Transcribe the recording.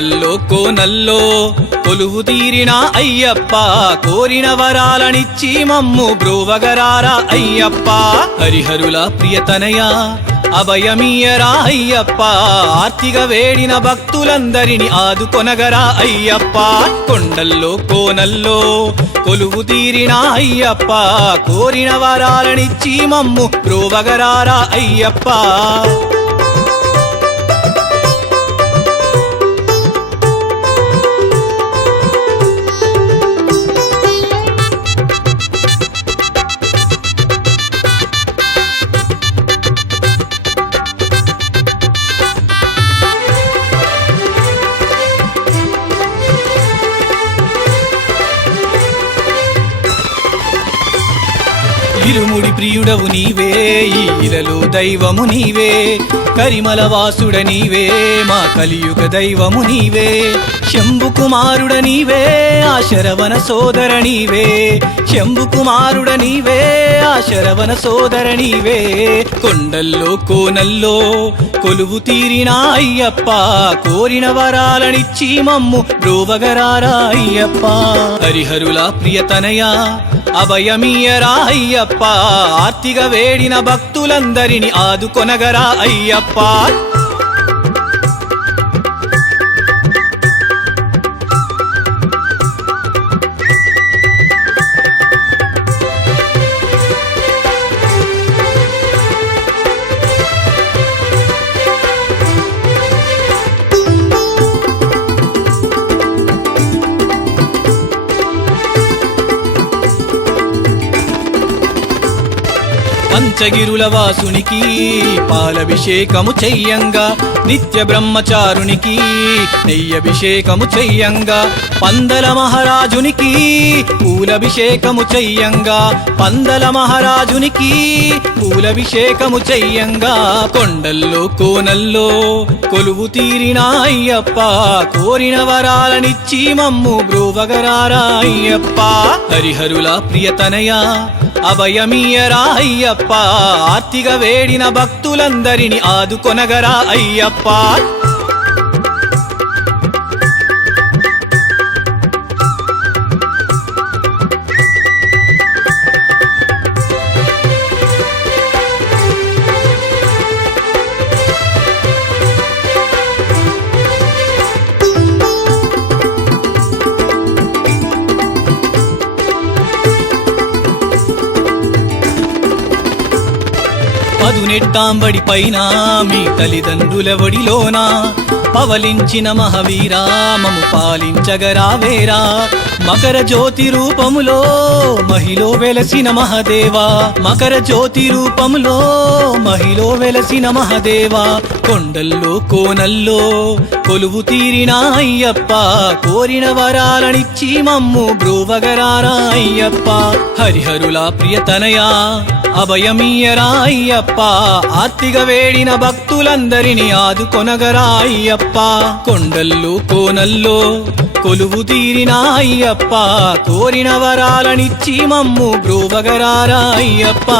కొండల్లో కోనల్లో కొలువు తీరిన అయ్యప్ప కోరిన వరాలనిచ్చి మమ్ము బ్రోవగరారా అయ్యప్ప హరిహరుల ప్రియతనయ అభయమీయరా అయ్యప్ప ఆర్తిగ వేడిన భక్తులందరిని ఆదుకొనగరా అయ్యప్ప కొండల్లో కోనల్లో కొలువు తీరిన అయ్యప్ప కోరిన వరాలనిచ్చి మమ్ము బ్రోవగరారా అయ్యప్ప ఇరుముడి ప్రియుడవు నీవే ఈ ఇలలో దైవము నీవే కరిమల వాసుడ నీవే మా కలియుగ దైవము నీవే శంభు కుమారుడ నీవే ఆ శరవణ సోదర నీవే శంభు కుమారుడ నీవే ఆ శరవణ సోదర నీవే కొండల్లో కోనల్లో కొలువు తీరిన అయ్యప్ప కోరిన వరాలనిచ్చి మమ్ము బ్రోవగరారా అయ్యప్ప హరిహరుల ప్రియతనయ అభయమీయరా అయ్యప్ప ఆర్తిగ వేడిన భక్తులందరిని ఆదుకొనగరా అయ్యప్ప పంచగిరుల వాసునికి పాలభిషేకము చెయ్యంగా నిత్య బ్రహ్మచారునికి నెయ్యభిషేకము చెయ్యంగా పందల మహారాజునికి పూలభిషేకము చెయ్యంగా పందల మహారాజునికి పూలభిషేకము చెయ్యంగా కొండల్లో కోనల్లో కొలువు తీరిన అయ్యప్ప కోరిన వరాలనిచ్చి మమ్ము బ్రోవగరారా అయ్యప్ప హరిహరుల ప్రియతనయ అభయమీయరా అయ్యప్ప ఆర్తిగ వేడిన భక్తులందరిని ఆదుకొనగరా అయ్యప్ప పదునెట్టాంబడి పైన మీ తల్లిదండ్రుల వడిలోన పవలించిన మహావీరా మము పాలించగరావేరా మకర జ్యోతి రూపములో మహిలో వెలసిన మహదేవా మకర జ్యోతి రూపములో మహిలో వెలసిన మహదేవా కొండల్లో కోనల్లో కొలువు తీరిన అయ్యప్ప కోరిన వరాలనిచ్చి మమ్ము బ్రోవగరారా అయ్యప్ప హరిహరుల ప్రియతనయ అభయమీయరా అయ్యప్ప ఆర్తిగ వేడిన భక్తులందరిని ఆదుకొనగరా అయ్యప్ప కొండల్లో కోనల్లో కొలువు తీరిన అయ్యప్ప కోరిన వరాలనిచ్చి మమ్ము బ్రోవగరారా అయ్యప్ప